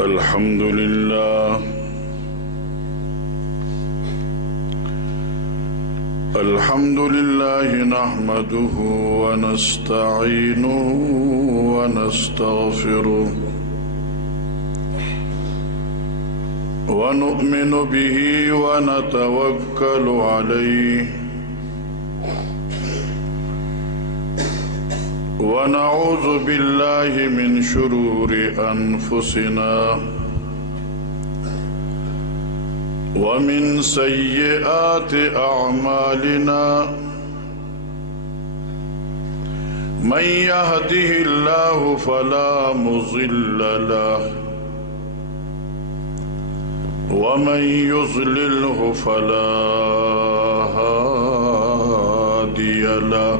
الحمد لله نحمده ونستعينه ونستغفره ونؤمن به ونتوكل عليه ونعوذ بالله من شرور أنفسنا ومن سيئات أعمالنا من يهده الله فلا مضل له ومن يضلله فلا هادي له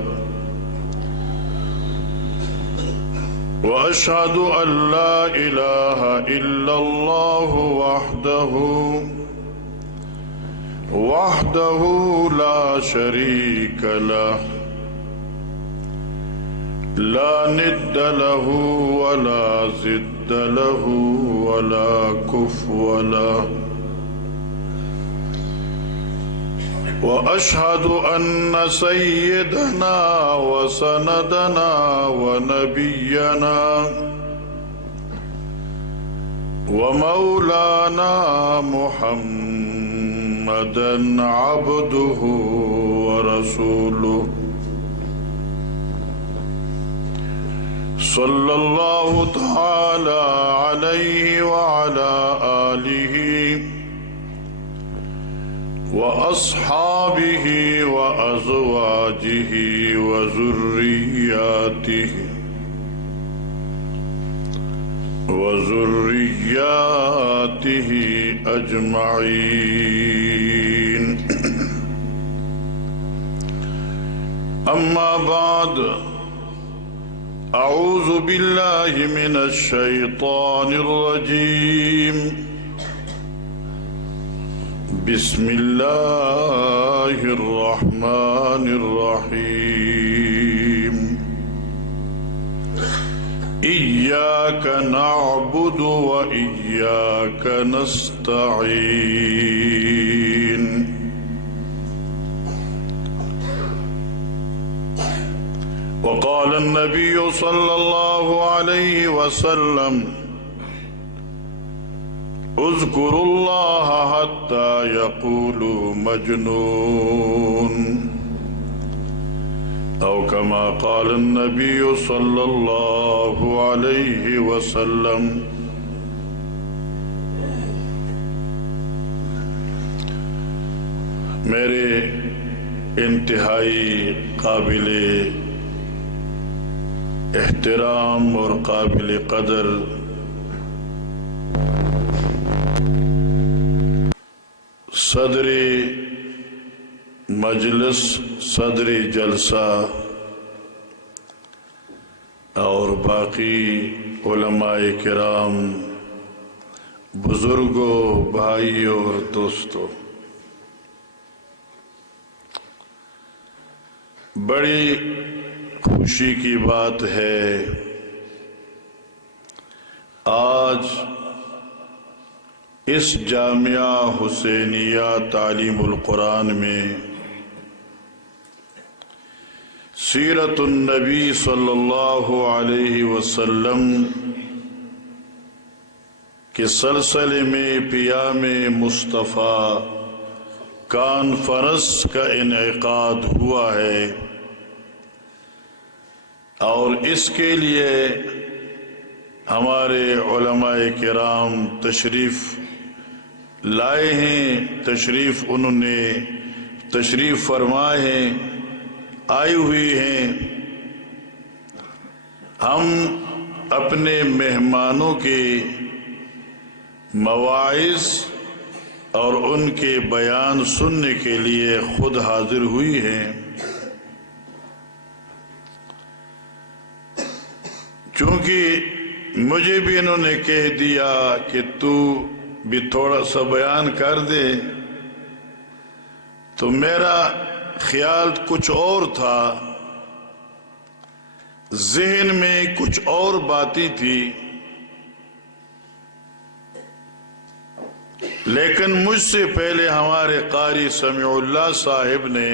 وأشهد أن لا إله إلا الله وحده لا شريك له لا ند له ولا ضد له ولا كفو له وأشهد أن سيدنا وسندنا ونبينا ومولانا محمدا عبده ورسوله صلى الله تعالى عليه وعلى آله وأصحابه وأزواجه وذرياته أجمعين أما بعد أعوذ بالله من الشيطان الرجيم بسم الله الرحمن الرحيم إياك نعبد وإياك نستعين وقال النبي صلى الله عليه وسلم اذكروا الله حتى يقولوا مجنون أو كما قال النبي صلى الله عليه وسلم میرے انتہائی قابل احترام اور قابل قدر صدر مجلس، صدر جلسہ اور باقی علماء کرام، بزرگوں، بھائیوں اور دوستوں، بڑی خوشی کی بات ہے آج اس جامعہ حسینیہ تعلیم القرآن میں سیرت النبی صلی اللہ علیہ وسلم کے سلسلے میں پیام مصطفیٰ کانفرنس کا انعقاد ہوا ہے، اور اس کے لیے ہمارے علماء کرام تشریف لائے ہیں، انہوں نے تشریف فرمائے ہیں، آئی ہوئی ہیں۔ ہم اپنے مہمانوں کے مواعظ اور ان کے بیان سننے کے لیے خود حاضر ہوئی ہیں، چونکہ مجھے بھی انہوں نے کہہ دیا کہ تو بھی تھوڑا سا بیان کر دے، تو میرا خیال کچھ اور تھا، ذہن میں کچھ اور باتیں تھی، لیکن مجھ سے پہلے ہمارے قاری سمیع اللہ صاحب نے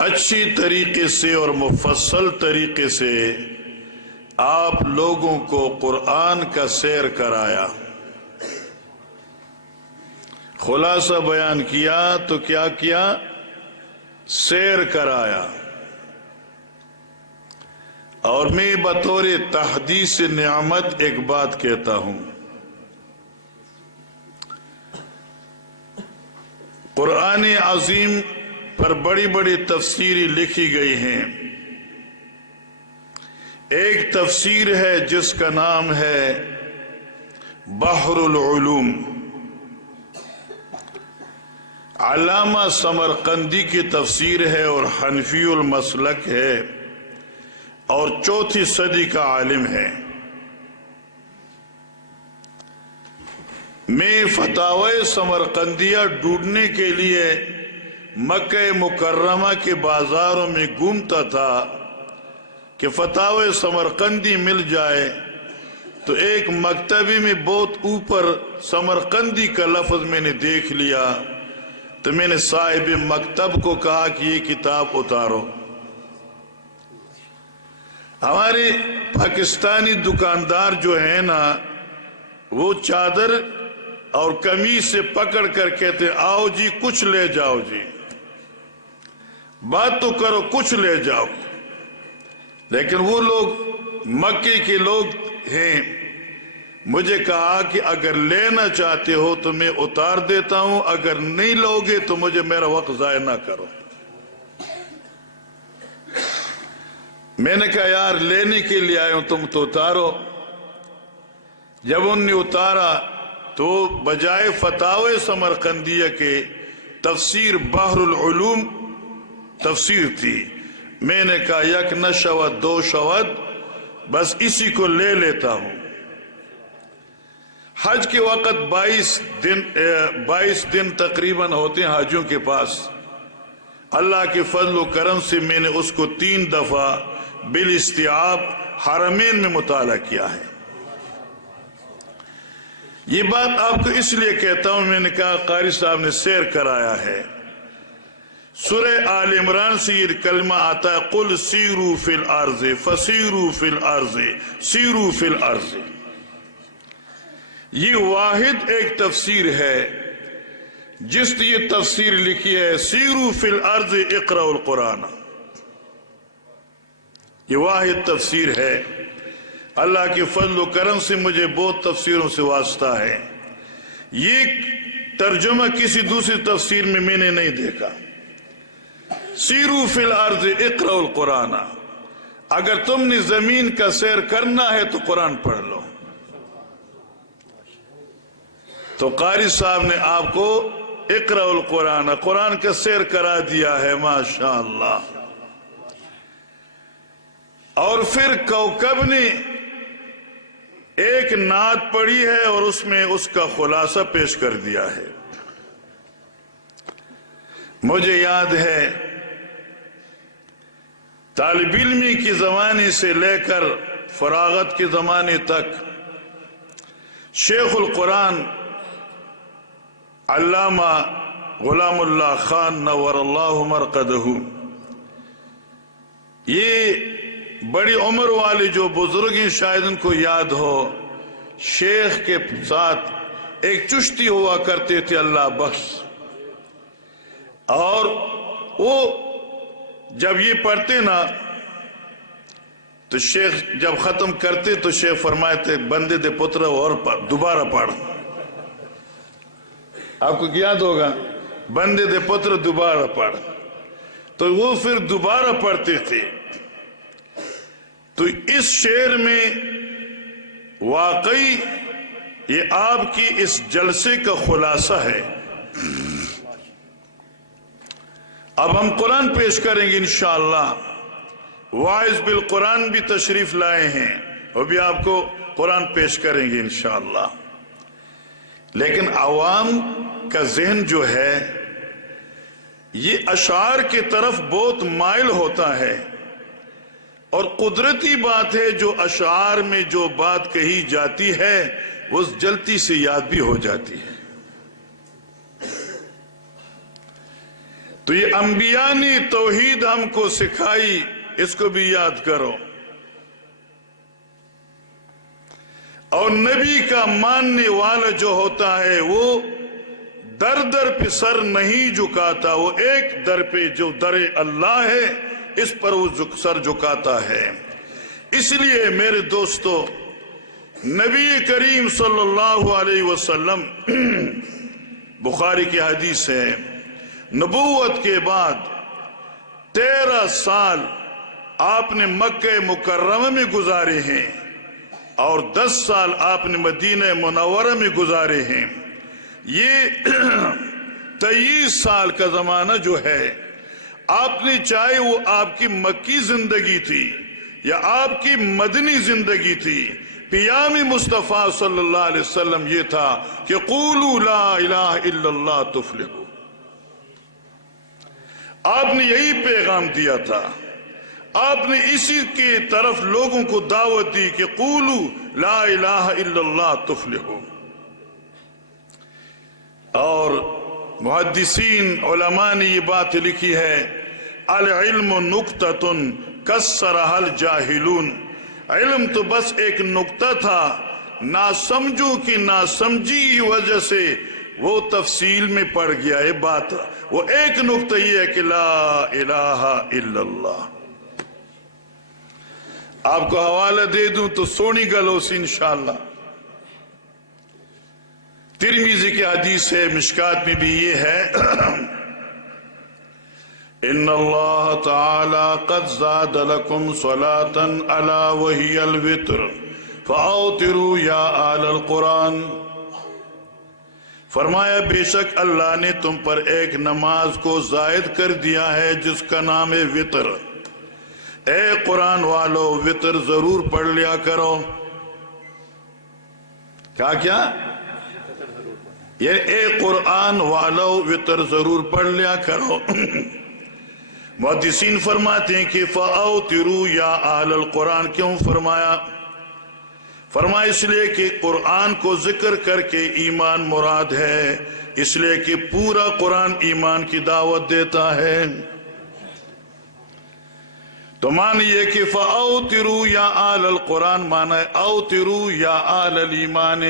اچھی طریقے سے اور مفصل طریقے سے آپ لوگوں کو قرآن کا سیر کرایا، خلاصہ بیان کیا تو کیا کیا؟ سیر کرایا۔ اور میں بطور تحدیث نعمت ایک بات کہتا ہوں، قرآن عظیم پر بڑی بڑی تفسیریں لکھی گئی ہیں۔ ایک تفسیر ہے جس کا نام ہے بحر العلوم، علامہ سمرقندی کی تفسیر ہے اور حنفی المسلک ہے اور 4 صدی کا عالم ہے۔ میں فتاوی سمرقندیہ ڈھونڈنے کے لیے مکہ مکرمہ کے بازاروں میں گھومتا تھا کہ فتاوی سمرقندی مل جائے، تو ایک مکتبے میں بہت اوپر سمرقندی کا لفظ میں نے دیکھ لیا، تو میں نے صاحب مکتب کو کہا کہ یہ کتاب اتارو۔ ہمارے پاکستانی دکاندار جو ہیں نا، وہ چادر اور قمیص سے پکڑ کر کہتے آؤ جی کچھ لے جاؤ، جی بات تو کرو کچھ لے جاؤ۔ لیکن وہ لوگ مکے کے لوگ ہیں، مجھے کہا کہ اگر لینا چاہتے ہو تو میں اتار دیتا ہوں، اگر نہیں لوگے تو مجھے میرا وقت ضائع نہ کرو۔ میں نے کہا یار لینے کے لیے آئے ہوں، تم تو اتارو۔ جب ان نے اتارا تو بجائے فتاوی سمرقندیہ کے تفسیر بحر العلوم تفسیر تھی۔ میں نے کہا یک نہ شود دو شود، بس اسی کو لے لیتا ہوں۔ حج کے وقت 22 دن تقریباً ہوتے ہیں حاجیوں کے پاس۔ اللہ کے فضل و کرم سے میں نے اس کو 3 دفعہ بالاستیعاب حرمین میں مطالعہ کیا ہے۔ یہ بات آپ کو اس لیے کہتا ہوں، میں نے کہا قاری صاحب نے سیر کرایا ہے۔ سورہ آل عمران سے یہ کلمہ آتا ہے قل سیروا فی الارض فسیروا فی الارض سیروا فی الارض۔ یہ واحد ایک تفسیر ہے جس نے یہ تفسیر لکھی ہے سیروا فی الارض اقرأوا القرآن۔ یہ واحد تفسیر ہے۔ اللہ کے فضل و کرم سے مجھے بہت تفسیروں سے واسطہ ہے، یہ ترجمہ کسی دوسری تفسیر میں نے نہیں دیکھا۔ سیروا فی الارض اقرأوا القرآن، اگر تم نے زمین کا سیر کرنا ہے تو قرآن پڑھ لو۔ تو قاری صاحب نے آپ کو اقرأوا القرآن، قرآن کا سیر کرا دیا ہے، ماشاءاللہ۔ اور پھر کوکب نے ایک نعت پڑھی ہے اور اس میں اس کا خلاصہ پیش کر دیا ہے۔ مجھے یاد ہے طالب علمی کے زمانے سے لے کر فراغت کے زمانے تک شیخ القرآن علامہ غلام اللہ خان نور اللہ مرقدہ، یہ بڑی عمر والے جو بزرگ ہیں شاید ان کو یاد ہو، شیخ کے ساتھ ایک چشتی ہوا کرتے تھے اللہ بخش، اور وہ جب یہ پڑھتے نا تو شیخ جب ختم کرتے تو شیخ فرماتے بندے دے پتر اور دوبارہ پڑھ۔ آپ کو یاد ہوگا بندے دے پتر دوبارہ پڑھ، تو وہ پھر دوبارہ پڑھتے تھے۔ تو اس شعر میں واقعی یہ آپ کی اس جلسے کا خلاصہ ہے۔ اب ہم قرآن پیش کریں گے انشاءاللہ۔ واعظ بالقرآن بھی تشریف لائے ہیں، وہ بھی آپ کو قرآن پیش کریں گے انشاءاللہ۔ لیکن عوام کا ذہن جو ہے یہ اشعار کی طرف بہت مائل ہوتا ہے، اور قدرتی بات ہے جو اشعار میں جو بات کہی جاتی ہے وہ جلدی سے یاد بھی ہو جاتی ہے۔ تو یہ انبیاء نے توحید ہم کو سکھائی، اس کو بھی یاد کرو۔ اور نبی کا ماننے والا جو ہوتا ہے وہ در در پہ سر نہیں جھکاتا، وہ ایک در پہ جو در اللہ ہے اس پر وہ سر جھکاتا ہے۔ اس لیے میرے دوستو، نبی کریم صلی اللہ علیہ وسلم، بخاری کی حدیث ہے، نبوت کے بعد 13 سال آپ نے مکہ مکرمہ میں گزارے ہیں اور 10 سال آپ نے مدینہ منورہ میں گزارے ہیں۔ یہ 23 سال کا زمانہ جو ہے، آپ نے چاہے وہ آپ کی مکی زندگی تھی یا آپ کی مدنی زندگی تھی، پیام مصطفیٰ صلی اللہ علیہ وسلم یہ تھا کہ قولوا لا الہ الا اللہ تفلحوا۔ آپ نے یہی پیغام دیا تھا، آپ نے اسی کی طرف لوگوں کو دعوت دی کہ قولوا لا الہ الا اللہ تفلحوا۔ اور محدثین علماء نے یہ بات لکھی ہے، العلم نکتۃ کسرھا الجاہلون، علم تو بس ایک نکتہ تھا، ناسمجھوں کی ناسمجھی کی وجہ سے وہ تفصیل میں پڑ گیا ہے بات۔ وہ ایک نکتہ یہ ہے کہ لا الہ الا اللہ۔ آپ کو حوالہ دے دوں تو سونی گلوس انشاءاللہ، ترمذی کی حدیث ہے، مشکات میں بھی یہ ہے، ان اللہ تعالی قد زاد لکم صلاة الا وہی الوتر فاوتروا یا آل القرآن۔ فرمایا بے شک اللہ نے تم پر ایک نماز کو زائد کر دیا ہے جس کا نام ہے وتر، اے قرآن والو وتر ضرور پڑھ لیا کرو۔ کیا یہ اے قرآن والو وتر ضرور پڑھ لیا کرو۔ محدثین فرماتے ہیں کہ فَأَوْتِرُوا یا اہل القرآن کیوں فرمایا؟ فرمایا اس لیے کہ قرآن کو ذکر کر کے ایمان مراد ہے، اس لیے کہ پورا قرآن ایمان کی دعوت دیتا ہے۔ تو معنی یہ کہ فَأَوْتِرُوا یا اہل القرآن معنی اوتروا یا اہل الایمان،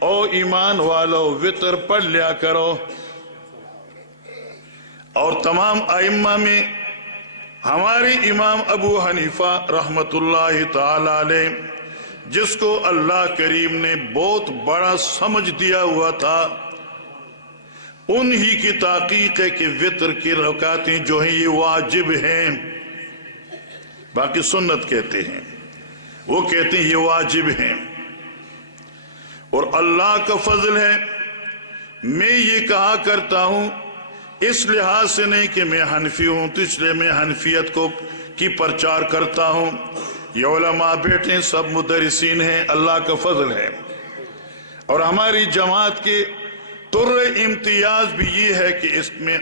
او ایمان والو وتر پڑھ لیا کرو۔ اور تمام ائمہ میں ہمارے امام ابو حنیفہ رحمت اللہ تعالی علیہ، جس کو اللہ کریم نے بہت بڑا سمجھ دیا ہوا تھا، انہی کی تحقیق ہے کہ وتر کی رکعتیں جو ہیں یہ واجب ہیں، باقی سنت کہتے ہیں، وہ کہتے ہیں یہ واجب ہیں۔ اور اللہ کا فضل ہے، میں یہ کہا کرتا ہوں اس لحاظ سے نہیں کہ میں حنفی ہوں تو اس لیے میں حنفیت کی پرچار کرتا ہوں، یہ علماء بیٹھے سب مدرسین ہیں، اللہ کا فضل ہے۔ اور ہماری جماعت کے طر امتیاز بھی یہ ہے کہ اس میں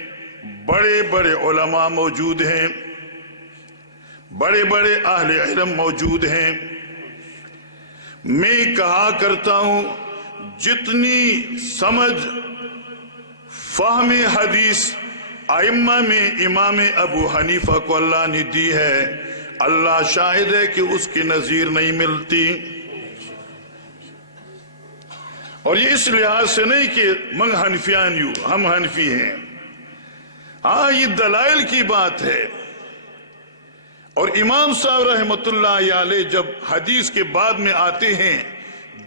بڑے بڑے علماء موجود ہیں، بڑے بڑے اہل علم موجود ہیں۔ میں کہا کرتا ہوں جتنی سمجھ فہم حدیث ائمہ میں امام ابو حنیفہ کو اللہ نے دی ہے، اللہ شاہد ہے کہ اس کی نظیر نہیں ملتی۔ اور یہ اس لحاظ سے نہیں کہ منگ حنفیان یوں ہم حنفی ہیں، ہاں یہ دلائل کی بات ہے۔ اور امام صاحب رحمت اللہ علیہ جب حدیث کے بعد میں آتے ہیں،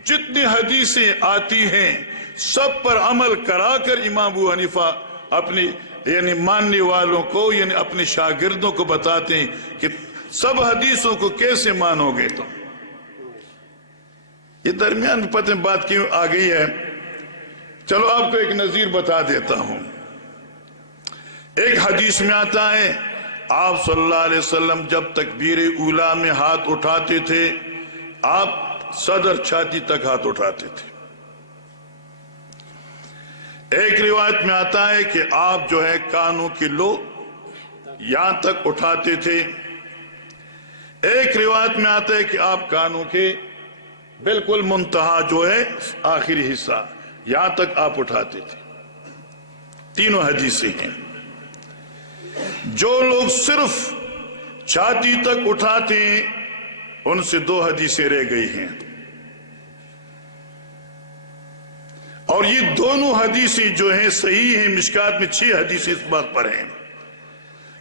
جتنی حدیثیں آتی ہیں سب پر عمل کرا کر امام ابو حنیفہ اپنی یعنی ماننے والوں کو یعنی اپنے شاگردوں کو بتاتے ہیں کہ سب حدیثوں کو کیسے مانو گے تم۔ یہ درمیان میں پتہ بات کیوں آ گئی ہے، چلو آپ کو ایک نظیر بتا دیتا ہوں۔ ایک حدیث میں آتا ہے آپ صلی اللہ علیہ وسلم جب تکبیر اولا میں ہاتھ اٹھاتے تھے، آپ صدر چھاتی تک ہاتھ اٹھاتے تھے۔ ایک روایت میں آتا ہے کہ آپ جو ہے کانوں کی لو یہاں تک اٹھاتے تھے۔ ایک روایت میں آتا ہے کہ آپ کانوں کے بالکل منتہا جو ہے آخری حصہ یہاں تک آپ اٹھاتے تھے. تینوں حدیثیں ہیں. جو لوگ صرف چھاتی تک اٹھاتے ہیں ان سے 2 حدیثیں رہ گئی ہیں، اور یہ دونوں حدیثیں جو ہیں صحیح ہیں. مشکات میں 6 حدیثیں اس بات پر ہیں.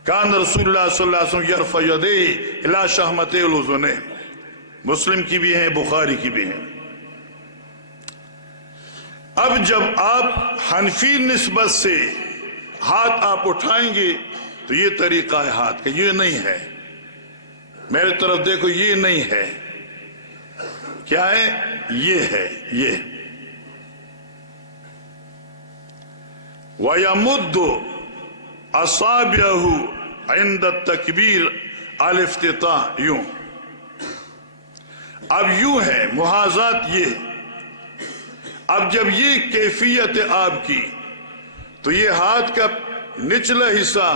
کان رسول اللہ صلی اللہ علیہ وسلم یرفع یدیہ الی شحمتِ الاذنین، مسلم کی بھی ہیں، بخاری کی بھی ہیں. اب جب آپ حنفی نسبت سے ہاتھ آپ اٹھائیں گے تو یہ طریقہ ہے ہاتھ کا، یہ نہیں ہے. میرے طرف دیکھو، یہ نہیں ہے. کیا ہے؟ یہ ہے. یہ وَيَمُدُّ أَصَابِعَهُ عِنْدَ التَّكْبِيرِ الْاِفْتِتَاحِ، یوں. اب یوں ہے محاذات. یہ اب جب یہ کیفیت آپ کی تو یہ ہاتھ کا نچلا حصہ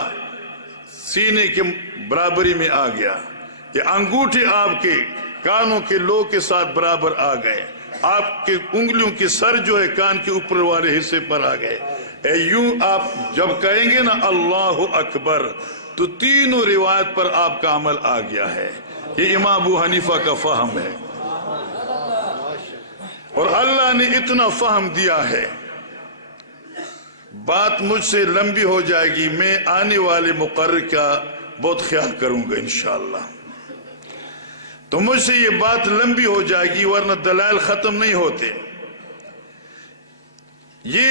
سینے کے برابری میں آ گیا. یہ انگوٹھے آپ کے کانوں کے لو کے ساتھ برابر آ گئے. آپ کے انگلیوں کے سر جو ہے کان کے اوپر والے حصے پر آ گئے. یوں آپ جب کہیں گے نا اللہ اکبر تو تینوں روایت پر آپ کا عمل آ گیا ہے. یہ امام ابو حنیفہ کا فہم ہے، اور اللہ نے اتنا فہم دیا ہے. بات مجھ سے لمبی ہو جائے گی، میں آنے والے مقرر کا بہت خیال کروں گا انشاءاللہ. تو مجھ سے یہ بات لمبی ہو جائے گی، ورنہ دلائل ختم نہیں ہوتے. یہ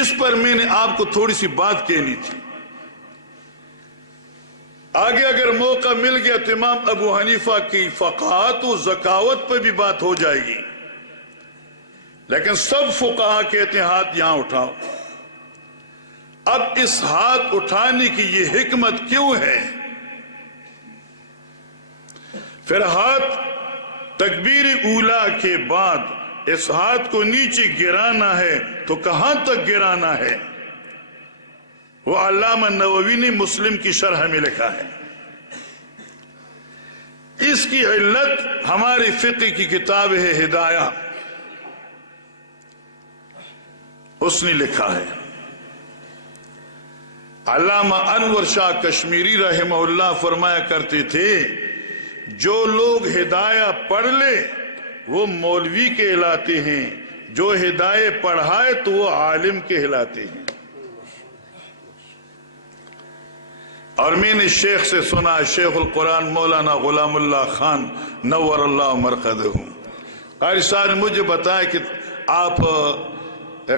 اس پر میں نے آپ کو تھوڑی سی بات کہنی تھی. آگے اگر موقع مل گیا تو امام ابو حنیفہ کی فقاہت و ذکاوت پر بھی بات ہو جائے گی. لیکن سب فقہا کہتے ہیں ہاتھ یہاں اٹھاؤ. اب اس ہاتھ اٹھانے کی یہ حکمت کیوں ہے؟ پھر ہاتھ تکبیر اولا کے بعد اس ہاتھ کو نیچے گرانا ہے تو کہاں تک گرانا ہے؟ وہ علامہ نووی نے مسلم کی شرح میں لکھا ہے. اس کی علت ہماری فقہ کی کتاب ہے ہدایہ، اس نے لکھا ہے. علامہ انور شاہ کشمیری رحمہ اللہ فرمایا کرتے تھے جو لوگ ہدایہ پڑھ لے وہ مولوی کہلاتے ہیں، جو ہدایہ پڑھائے تو وہ عالم کہلاتے ہیں. اور میں نے شیخ سے سنا، شیخ القرآن مولانا غلام اللہ خان نور اللہ مرقدہ، قاری صاحب نے مجھے بتایا کہ آپ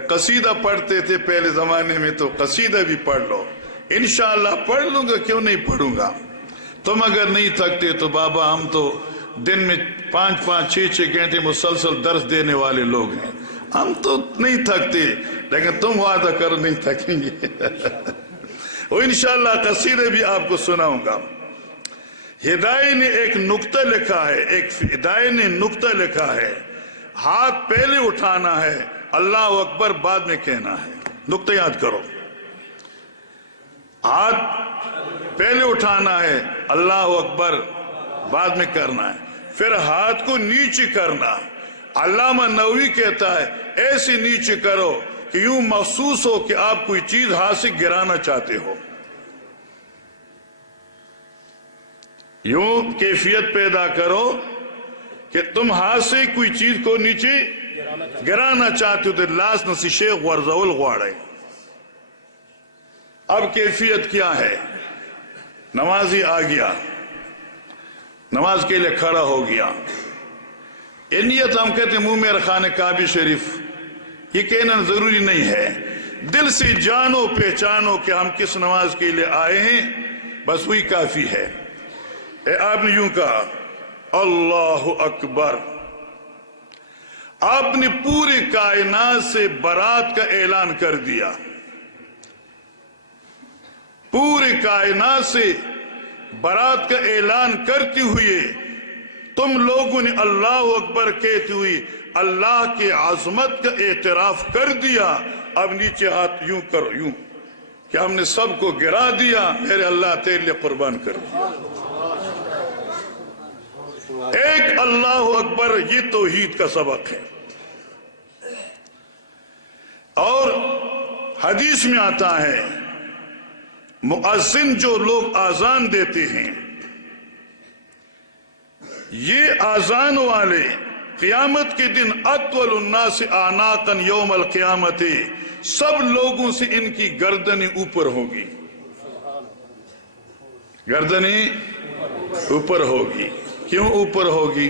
قصیدہ پڑھتے تھے پہلے زمانے میں، تو قصیدہ بھی پڑھ لو. انشاءاللہ پڑھ لوں گا، کیوں نہیں پڑھوں گا. تم اگر نہیں تھکتے تو بابا ہم تو دن میں 5-5 6-6 گھنٹے مسلسل درس دینے والے لوگ ہیں، ہم تو نہیں تھکتے. لیکن تم وعدہ کرو نہیں تھکیں گے. اور انشاءاللہ قصیدہ بھی آپ کو سناؤں گا. ہدایہ نے ایک نقطہ لکھا ہے، ہدایہ نے نقطہ لکھا ہے، ہاتھ پہلے اٹھانا ہے، اللہ اکبر بعد میں کہنا ہے. نقطہ یاد کرو، ہاتھ پہلے اٹھانا ہے، اللہ اکبر بعد میں کرنا ہے. پھر ہاتھ کو نیچے کرنا. علامہ نووی کہتا ہے ایسے نیچے کرو کہ یوں محسوس ہو کہ آپ کوئی چیز ہاتھ سے گرانا چاہتے ہو. یوں کیفیت پیدا کرو کہ تم ہاتھ سے کوئی چیز کو نیچے گرانا چاہتے ہو تو لاس نسی شیخ ورزول غواڑے. اب کیفیت کیا ہے؟ نمازی آ گیا، نماز کے لیے کھڑا ہو گیا. یہ نیت ہم کہتے ہیں منہ میں رکھانے کعبہ شریف، یہ کہنا ضروری نہیں ہے. دل سے جانو پہچانو کہ ہم کس نماز کے لیے آئے ہیں، بس وہی کافی ہے. آپ نے یوں کہا اللہ اکبر. آپ نے پوری کائنات سے برات کا اعلان کر دیا. پوری کائنات سے برات کا اعلان کرتے ہوئے تم لوگوں نے اللہ اکبر کہتے ہوئے اللہ کی عظمت کا اعتراف کر دیا. اب نیچے ہاتھ یوں کرو، یوں کہ ہم نے سب کو گرا دیا، میرے اللہ تیرے لیے قربان کر دیا. ایک اللہ اکبر یہ توحید کا سبق ہے۔ اور حدیث میں آتا ہے مؤذن جو لوگ آذان دیتے ہیں یہ آذان والے قیامت کے دن اطول الناس اعناقا یوم القیامت، سب لوگوں سے ان کی گردنیں اوپر ہوگی، گردنیں اوپر ہوگی۔ کیوں اوپر ہوگی؟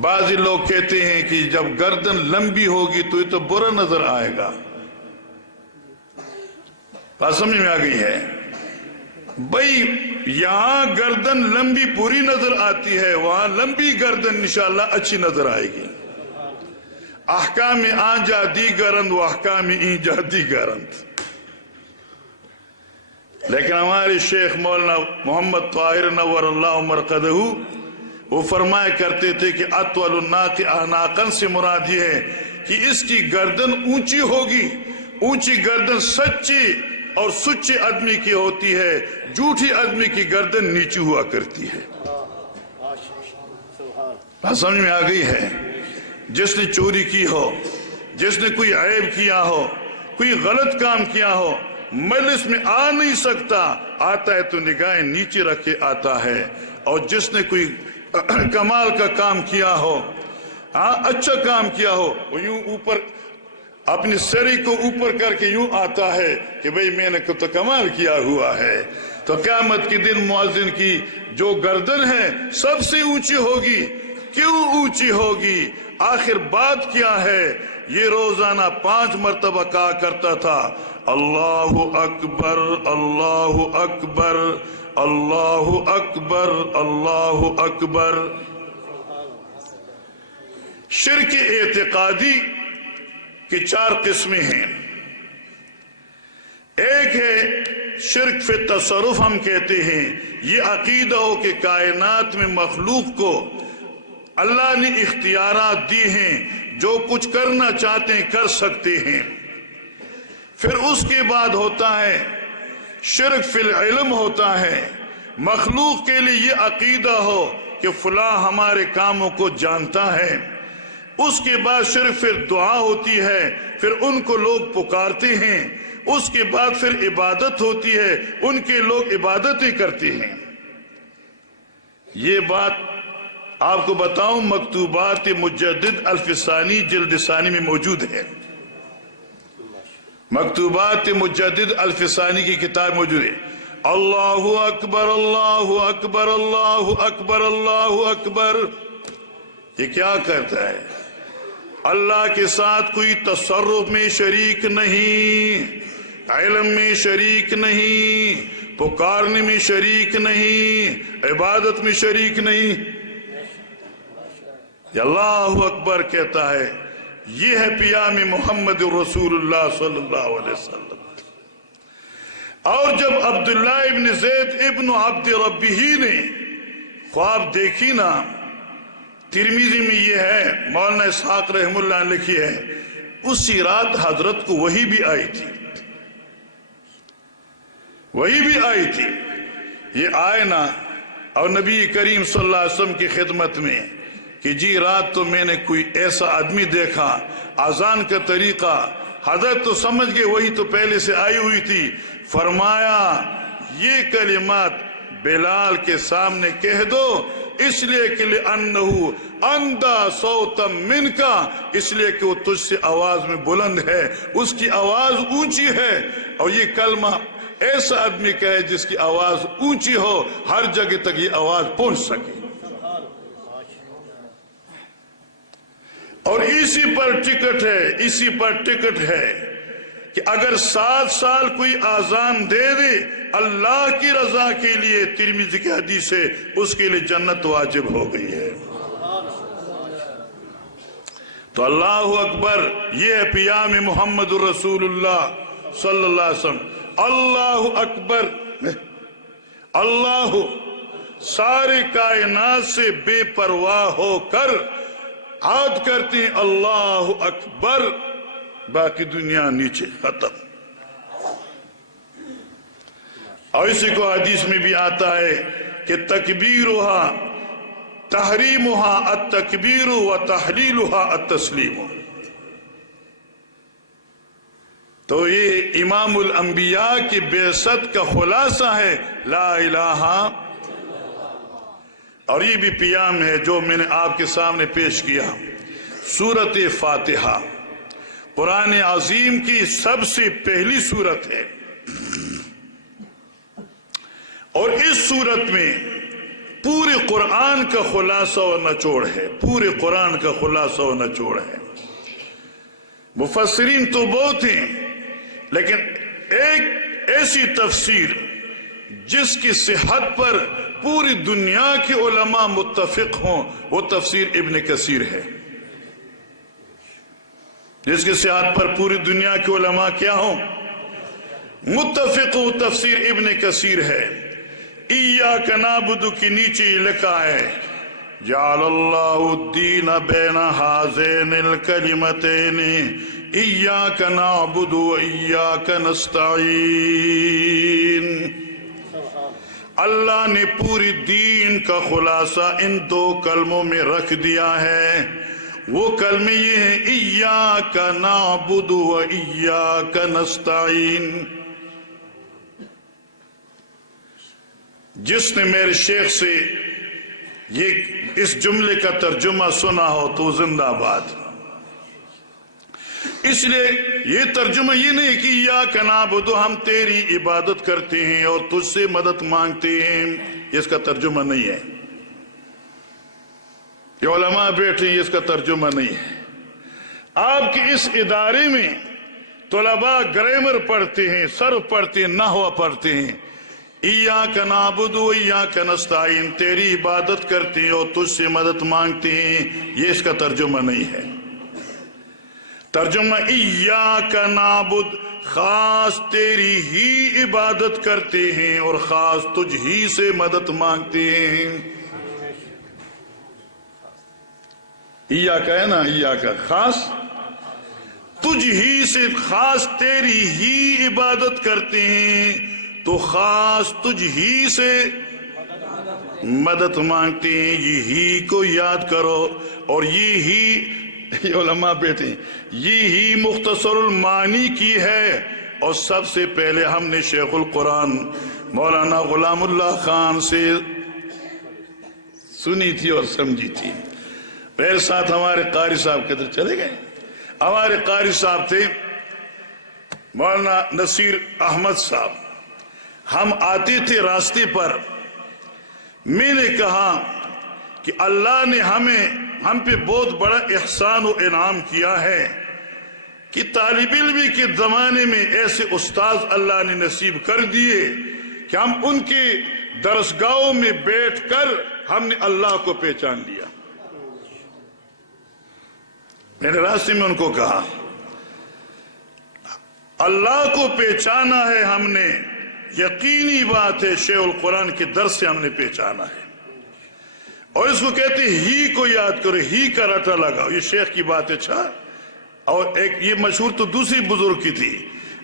بعض لوگ کہتے ہیں کہ جب گردن لمبی ہوگی تو یہ تو برا نظر آئے گا۔ بات سمجھ میں آ گئی ہے؟ بھئی یہاں گردن لمبی پوری نظر آتی ہے، وہاں لمبی گردن انشاءاللہ اچھی نظر آئے گی۔ احکام آنجا دیگرند و احکام اینجا دیگرند۔ لیکن ہمارے شیخ مولانا محمد طاہر نور اللہ مرقدہ وہ فرمایا کرتے تھے کہ اطول الناس اعناقا سے مراد یہ ہے کہ اس کی گردن اونچی ہوگی۔ اونچی گردن سچی اور سچے آدمی کی ہوتی ہے، جھوٹی آدمی کی گردن نیچی ہوا کرتی ہے۔ بات سمجھ میں آ گئی ہے؟ جس نے چوری کی ہو، جس نے کوئی عیب کیا ہو، کوئی غلط کام کیا ہو، مجلس میں آ نہیں سکتا، آتا ہے تو نگاہیں نیچے رکھے آتا ہے۔ اور جس نے کوئی کمال کا کام کیا ہو، اچھا کام کیا ہو، وہ یوں اوپر اپنی سری کو اوپر کر کے یوں آتا ہے کہ بھئی میں نے تو کمال کیا ہوا ہے۔ تو قیامت کے دن مؤذن کی جو گردن ہے سب سے اونچی ہوگی۔ کیوں اونچی ہوگی؟ آخر بات کیا ہے؟ یہ روزانہ 5 مرتبہ کہا کرتا تھا اللہ اکبر اللہ اکبر اللہ اکبر اللہ اکبر۔ شرک اعتقادی کی 4 قسمیں ہیں۔ ایک ہے شرک فی تصرف، ہم کہتے ہیں یہ عقیدہ ہو کہ کائنات میں مخلوق کو اللہ نے اختیارات دی ہیں، جو کچھ کرنا چاہتے ہیں کر سکتے ہیں۔ پھر اس کے بعد ہوتا ہے شرک فی العلم، ہوتا ہے مخلوق کے لیے یہ عقیدہ ہو کہ فلاں ہمارے کاموں کو جانتا ہے۔ اس کے بعد شرک فی دعا ہوتی ہے، پھر ان کو لوگ پکارتے ہیں۔ اس کے بعد پھر عبادت ہوتی ہے، ان کے لوگ عبادتیں کرتے ہیں۔ یہ بات آپ کو بتاؤں مکتوبات مجدد الفسانی جلد ثانی میں موجود ہے۔ مکتوبات مجدد الفسانی کی کتاب موجود ہے۔ اللہ اکبر اللہ اکبر اللہ اکبر اللہ اکبر۔ یہ کیا کرتا ہے؟ اللہ کے ساتھ کوئی تصرف میں شریک نہیں، علم میں شریک نہیں، پکارنے میں شریک نہیں، عبادت میں شریک نہیں۔ یہ اللہ اکبر کہتا ہے، یہ ہے پیام محمد رسول اللہ صلی اللہ علیہ وسلم۔ اور جب عبداللہ ابن زید ابن عبد ربہ نے خواب دیکھی نا، ترمذی میں یہ ہے، مولانا اسحاق رحم اللہ نے لکھی ہے، اسی رات حضرت کو وحی بھی آئی تھی، وحی بھی آئی تھی۔ یہ آئے نا اور نبی کریم صلی اللہ علیہ وسلم کی خدمت میں کہ جی رات تو میں نے کوئی ایسا آدمی دیکھا، اذان کا طریقہ، حضرت تو سمجھ گئے وہی تو پہلے سے آئی ہوئی تھی۔ فرمایا یہ کلمات بلال کے سامنے کہہ دو، اس لیے کہ لِأَنَّهُ أَنْدَى صَوْتًا مِنْكَ، اس لیے کہ وہ تجھ سے آواز میں بلند ہے، اس کی آواز اونچی ہے۔ اور یہ کلمہ ایسا آدمی کہے جس کی آواز اونچی ہو، ہر جگہ تک یہ آواز پہنچ سکے۔ اور اسی پر ٹکٹ ہے، اسی پر ٹکٹ ہے کہ اگر 7 سال کوئی آذان دے دے اللہ کی رضا کے لیے، ترمذی کی حدیث ہے، اس کے لیے جنت واجب ہو گئی ہے۔ تو اللہ اکبر یہ ہے پیام محمد رسول اللہ صلی اللہ علیہ وسلم۔ اللہ اکبر، اللہ سارے کائنات سے بے پرواہ ہو کر عاد کرتے ہیں اللہ اکبر، باقی دنیا نیچے ختم۔ اور اسی کو حدیث میں بھی آتا ہے کہ تکبیرها تحریمها التکبیر و تحلیلها التسلیم. تو یہ امام الانبیاء کی بعثت کا خلاصہ ہے لا الہ. اور یہ بھی پیام ہے جو میں نے آپ کے سامنے پیش کیا. سورت فاتحہ قرآن عظیم کی سب سے پہلی سورت ہے، اور اس سورت میں پورے قرآن کا خلاصہ و نچوڑ ہے. پورے قرآن کا خلاصہ و نچوڑ ہے. مفسرین تو بہت ہیں، لیکن ایک ایسی تفسیر جس کی صحت پر پوری دنیا کے علماء متفق ہوں وہ تفسیر ابن کثیر ہے. جس کی صحت پر پوری دنیا کے علماء کیا ہوں؟ متفق ہوں. تفسیر ابن کثیر ہے. ایاک نعبد کی نیچے لکھا ہے جعل اللہ الدین بین ہذین الکلمتین ایاک نعبد و ایاک نستعین. اللہ نے پوری دین کا خلاصہ ان دو کلموں میں رکھ دیا ہے. وہ کلمے یہ ہیں ایاک نعبد و ایاک نستعین. جس نے میرے شیخ سے یہ اس جملے کا ترجمہ سنا ہو تو زندہ باد. اس لیے یہ ترجمہ یہ نہیں کہ ایاک نعبد ہم تیری عبادت کرتے ہیں اور تجھ سے مدد مانگتے ہیں، اس کا ترجمہ نہیں ہے. یہ علماء بیٹھے اس کا ترجمہ نہیں ہے. آپ کے اس ادارے میں طلباء گرامر پڑھتے ہیں، صرف پڑھتے ہیں، نحو پڑھتے ہیں. ایاک نعبد و ایاک نستعین تیری عبادت کرتے ہیں اور تجھ سے مدد مانگتے ہیں، یہ اس کا ترجمہ نہیں ہے. ترجمہ ایاک نعبد خاص تیری ہی عبادت کرتے ہیں اور خاص تجھ ہی سے مدد مانگتے ہیں. ایاک ہے نا، ایاک خاص تجھ ہی سے، خاص تیری ہی عبادت کرتے ہیں تو خاص تجھ ہی سے مدد مانگتے ہیں. یہی کو یاد کرو. اور یہ علماء بیٹھے ہیں، یہی مختصر المعانی کی ہے. اور سب سے پہلے ہم نے شیخ القرآن مولانا غلام اللہ خان سے سنی تھی اور سمجھی تھی. میرے ساتھ ہمارے قاری صاحب کدھر چلے گئے؟ ہمارے قاری صاحب تھے مولانا نصیر احمد صاحب. ہم آتے تھے راستے پر، میں نے کہا کہ اللہ نے ہم پہ بہت بڑا احسان و انعام کیا ہے کہ طالب علم کے زمانے میں ایسے استاذ اللہ نے نصیب کر دیے کہ ہم ان کے درسگاہوں میں بیٹھ کر ہم نے اللہ کو پہچان لیا. میں نے راستے میں ان کو کہا اللہ کو پہچانا ہے ہم نے، یقینی بات ہے شیخ القرآن کے درس سے ہم نے پہچانا ہے. اور اس کو کہتے ہی کو یاد کرو، ہی کا رٹا لگاؤ. یہ شیخ کی بات ہے. اچھا، اور ایک یہ مشہور تو دوسری بزرگ کی تھی،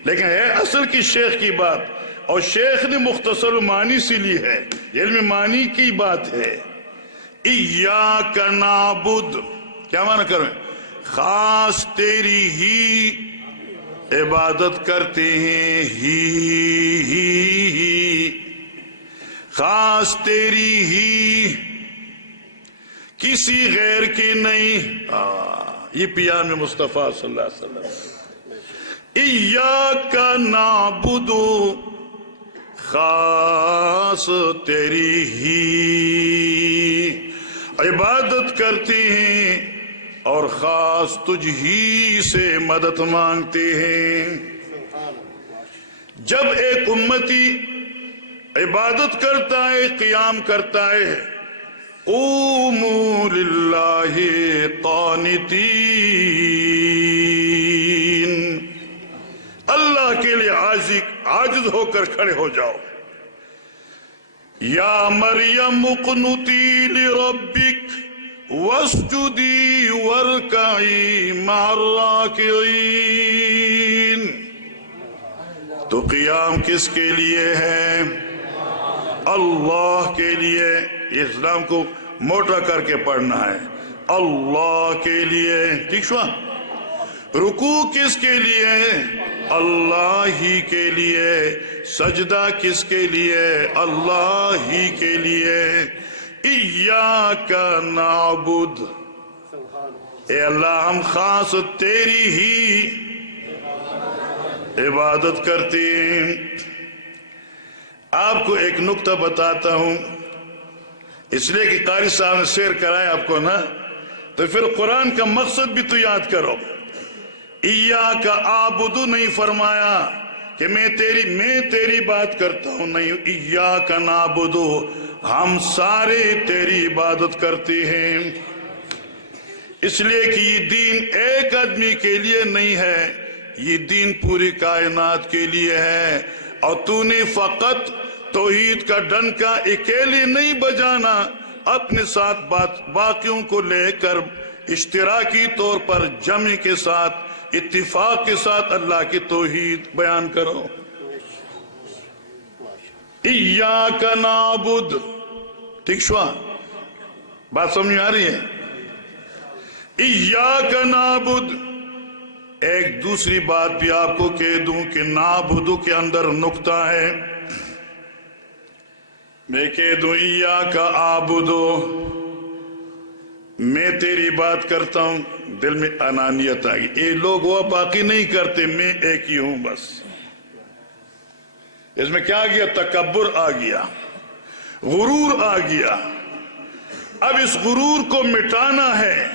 لیکن ہے اصل کی شیخ کی بات. اور شیخ نے مختصر معنی سے لی ہے، علم معنی کی بات ہے. ایاک نعبد کیا معنی کریں؟ خاص تیری ہی عبادت کرتے ہیں، ہی خاص تیری ہی، کسی غیر کے نہیں. یہ پیام مصطفیٰ صلی اللہ علیہ وسلم. ایاک نعبد خاص تیری ہی عبادت کرتے ہیں اور خاص تجھ ہی سے مدد مانگتے ہیں. جب ایک امتی عبادت کرتا ہے، قیام کرتا ہے، قوموا للہ قانتین، اللہ کے لیے عاجز ہو کر کھڑے ہو جاؤ. یا مریم اقنتی لربک واسجدی وارکعی مع الراکعین. تو قیام کس کے لیے ہے؟ اللہ کے لیے. اسلام کو موٹا کر کے پڑھنا ہے، اللہ کے لیے، ٹھیک شو؟ رکوع کس کے لیے؟ اللہ ہی کے لیے۔ سجدہ کس کے لیے؟ اللہ ہی کے لیے۔ ایاک نعبد، اے اللہ ہم خاص تیری ہی عبادت کرتے ہیں۔ آپ کو ایک نکتہ بتاتا ہوں، اس لیے کہ قاری صاحب نے شعر کرایا آپ کو نا، تو پھر قرآن کا مقصد بھی تو یاد کرو۔ ایاک اعبد نہیں فرمایا کہ میں تیری بات کرتا ہوں، نہیں، ایاک نعبد، ہم سارے تیری عبادت کرتے ہیں۔ اس لیے کہ یہ دین ایک آدمی کے لیے نہیں ہے، یہ دین پوری کائنات کے لیے ہے، اور تو نے فقط توحید کا ڈنکا اکیلے نہیں بجانا، اپنے ساتھ باقیوں کو لے کر اشتراکی طور پر جمع کے ساتھ، اتفاق کے ساتھ اللہ کی توحید بیان کرو۔ ایاک نعبد، ٹھیک شوا؟ بات سمجھ آ رہی ہے؟ ایاک نعبد۔ ایک دوسری بات بھی آپ کو کہہ دوں کہ نعبد کے اندر نقطہ ہے، میں کہہ دوں ایاک اعبد، میں تیری بات کرتا ہوں، دل میں انانیت آ گئی، یہ لوگ وہ باقی نہیں کرتے، میں ایک ہی ہوں بس۔ اس میں کیا آ گیا؟ تکبر آ گیا، غرور آ گیا۔ اب اس غرور کو مٹانا ہے،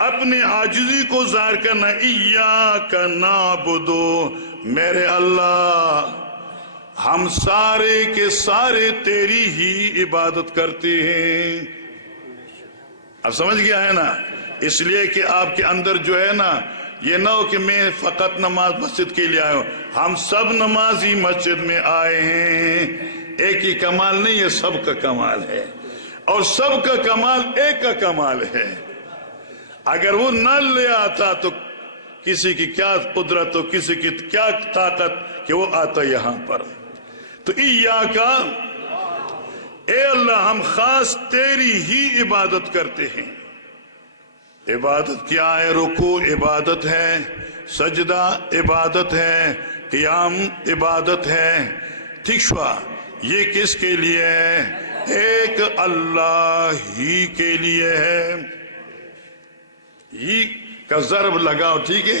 اپنے عاجزی کو ظاہر کرنا۔ ایاک نعبد، میرے اللہ ہم سارے کے سارے تیری ہی عبادت کرتے ہیں۔ اب سمجھ گیا ہے نا؟ اس لیے کہ آپ کے اندر جو ہے نا، یہ نہ ہو کہ میں فقط نماز مسجد کے لیے آیا ہوں، ہم سب نمازی مسجد میں آئے ہیں۔ ایک ہی کمال نہیں، یہ سب کا کمال ہے، اور سب کا کمال ایک کا کمال ہے۔ اگر وہ نہ لے آتا تو کسی کی کیا قدرت ہو، کسی کی کیا طاقت کہ وہ آتا یہاں پر۔ تو ایاک، اے اللہ ہم خاص تیری ہی عبادت کرتے ہیں۔ عبادت کیا ہے؟ رکوع عبادت ہے، سجدہ عبادت ہے، قیام عبادت ہے، ٹھیک شوا؟ یہ کس کے لیے ہے؟ ایک اللہ ہی کے لیے ہے۔ یہ کا ضرب لگاؤ، ٹھیک ہے؟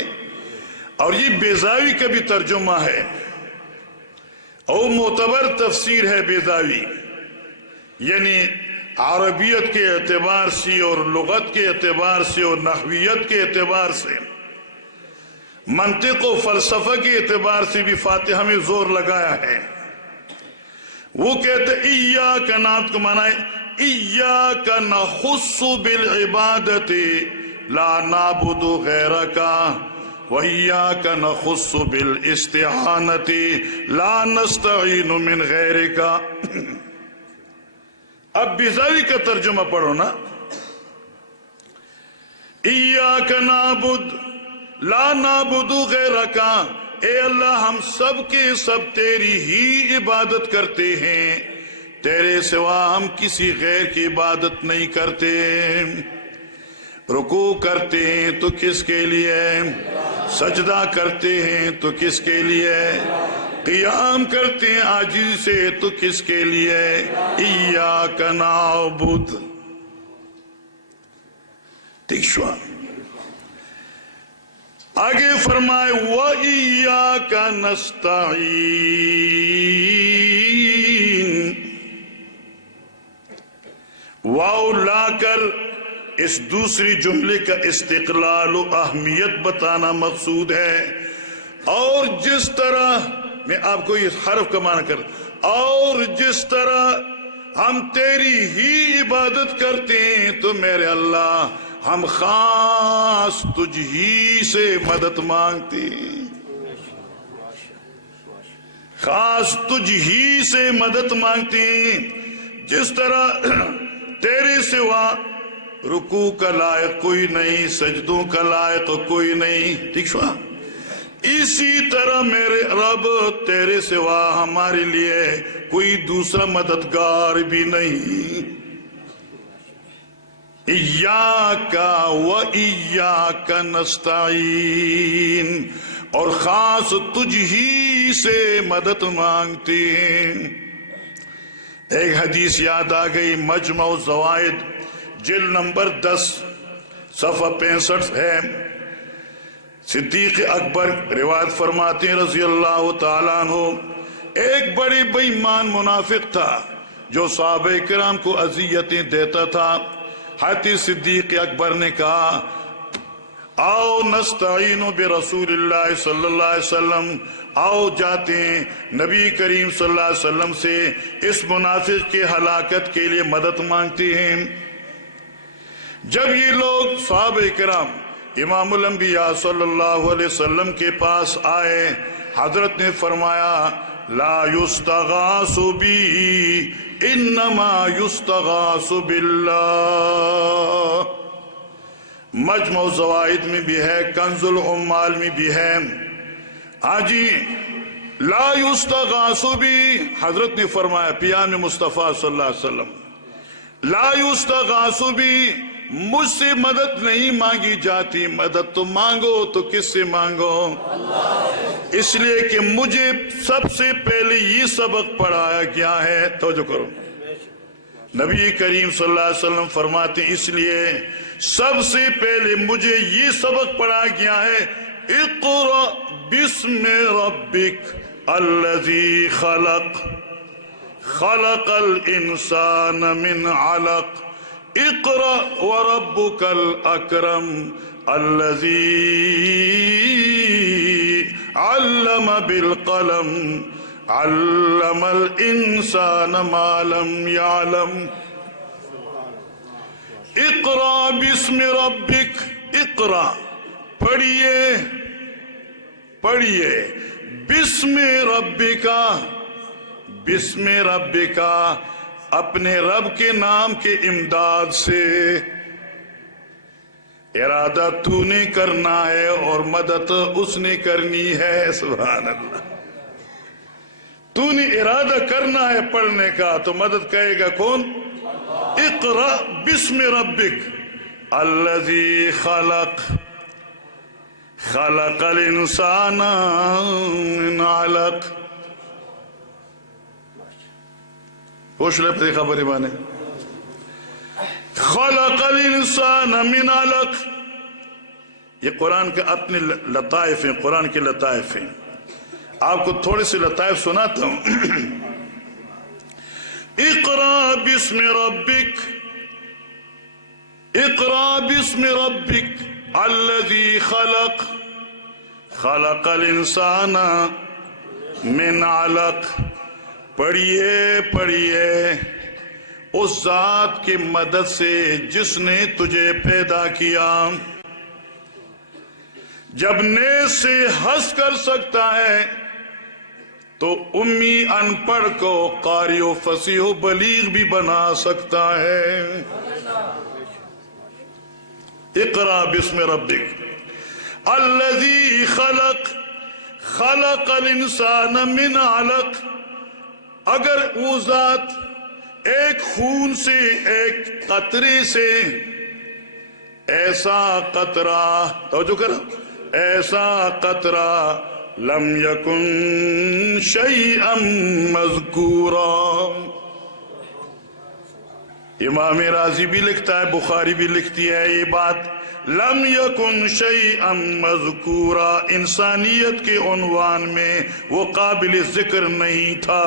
اور یہ بیضاوی کا بھی ترجمہ ہے، اور معتبر تفسیر ہے بیضاوی، یعنی عربیت کے اعتبار سے اور لغت کے اعتبار سے اور نحویت کے اعتبار سے، منطق و فلسفہ کے اعتبار سے بھی فاتحہ میں زور لگایا ہے۔ وہ کہتے ایاک نعبد کو معنی ہے ایاک نخص بالعبادت لا نعبد غیرک، وَإِيَّاكَ نَخُصُّ بِالْإِسْتِعَانَةِ لَا نَسْتَعِينُ مِنْ غَيْرِكَ۔ اب بیضاوی کا ترجمہ پڑھو نا، ایاک نعبد لا نعبد غیرک، اے اللہ ہم سب کے سب تیری ہی عبادت کرتے ہیں، تیرے سوا ہم کسی غیر کی عبادت نہیں کرتے۔ رکوع کرتے ہیں تو کس کے لیے؟ سجدہ کرتے ہیں تو کس کے لیے؟ قیام کرتے ہیں عاجزی سے تو کس کے لیے؟ ایاک نعبد، ٹھیک شو؟ آگے فرمائے وَإِيَّاكَ نَسْتَعِينُ، واو لا کر اس دوسری جملے کا استقلال و اہمیت بتانا مقصود ہے۔ اور جس طرح میں آپ کو یہ حرف کا معنی کر، اور جس طرح ہم تیری ہی عبادت کرتے ہیں تو میرے اللہ ہم خاص تجھ ہی سے مدد مانگتے ہیں، خاص تجھ ہی سے مدد مانگتے ہیں۔ جس طرح تیرے سوا رکوع کا لائق کوئی نہیں، سجدوں کا لائق کوئی نہیں، ٹھیک شو؟ اسی طرح میرے رب تیرے سوا ہمارے لیے کوئی دوسرا مددگار بھی نہیں۔ ایاکا و ایاکا نستعین، اور خاص تجھ ہی سے مدد مانگتے ہیں۔ ایک حدیث یاد آ گئی، مجمع الزوائد جلد نمبر 10 صفحہ 65 ہے۔ صدیق اکبر روایت فرماتے ہیں رضی اللہ تعالیٰ عنہ، ایک بڑی بے ایمان منافق تھا جو صحابہ کرام کو اذیتیں دیتا تھا۔ حضرت صدیق اکبر نے کہا آؤ نستعین برسول اللہ صلی اللہ علیہ وسلم، آؤ جاتے ہیں نبی کریم صلی اللہ علیہ وسلم سے اس منافق کے ہلاکت کے لیے مدد مانگتے ہیں۔ جب یہ لوگ صحابہ کرام امام الانبیاء صلی اللہ علیہ وسلم کے پاس آئے، حضرت نے فرمایا لا یستغاث بی انما یستغاث باللہ۔ مجمع الزوائد میں بھی ہے، کنز العمال میں بھی ہے۔ ہاں جی، لا یستغاث بی، حضرت نے فرمایا پیام مصطفیٰ صلی اللہ علیہ وسلم، لا یستغاث بی، مجھ سے مدد نہیں مانگی جاتی، مدد تو مانگو تو کس سے مانگو؟ اس لیے کہ مجھے سب سے پہلے یہ سبق پڑھایا گیا ہے، توجہ کرو، نبی کریم صلی اللہ علیہ وسلم فرماتے ہیں اس لیے سب سے پہلے مجھے یہ سبق پڑھایا گیا ہے، اقرأ بسم ربک الذی خلق، خلق الانسان من علق، اقرأ وربک الاکرم الذی علم بالقلم علم الانسان ما لم يعلم۔ اقرأ بسم ربک، اقرأ پڑھیے، پڑھیے، بسم ربکا، بسم ربکا، اپنے رب کے نام کے امداد سے۔ ارادہ تو نے کرنا ہے اور مدد اس نے کرنی ہے، سبحان اللہ۔ تو نے ارادہ کرنا ہے پڑھنے کا تو مدد کرے گا کون؟ اقرأ بسم ربک الذی خلق، خلق الانسان من علق۔ پوچھ لے پتہ خبری بانے، خلق الانسان من علق، یہ قرآن کے اپنے لطائف ہیں، قرآن کے لطائف ہیں۔ آپ کو تھوڑے سے لطائف سناتا ہوں۔ اقرأ بسم ربک، اقرأ بسم ربک الذی خلق، خلق الانسان من علق، پڑھیے پڑھیے اس ذات کی مدد سے جس نے تجھے پیدا کیا۔ جب نیز سے ہنس کر سکتا ہے تو امی ان پڑھ کو قاری و فصیح و بلیغ بھی بنا سکتا ہے۔ اقرأ بسم ربک الذی خلق، خلق الانسان من علق، اگر وہ ذات ایک خون سے، ایک قطرے سے، ایسا قطرہ، توجہ کرو، ایسا قطرہ لم یکن شیئا مذکورا۔ امام رازی بھی لکھتا ہے، بخاری بھی لکھتی ہے یہ بات، لم یکن شیئا مذکورا، انسانیت کے عنوان میں وہ قابل ذکر نہیں تھا۔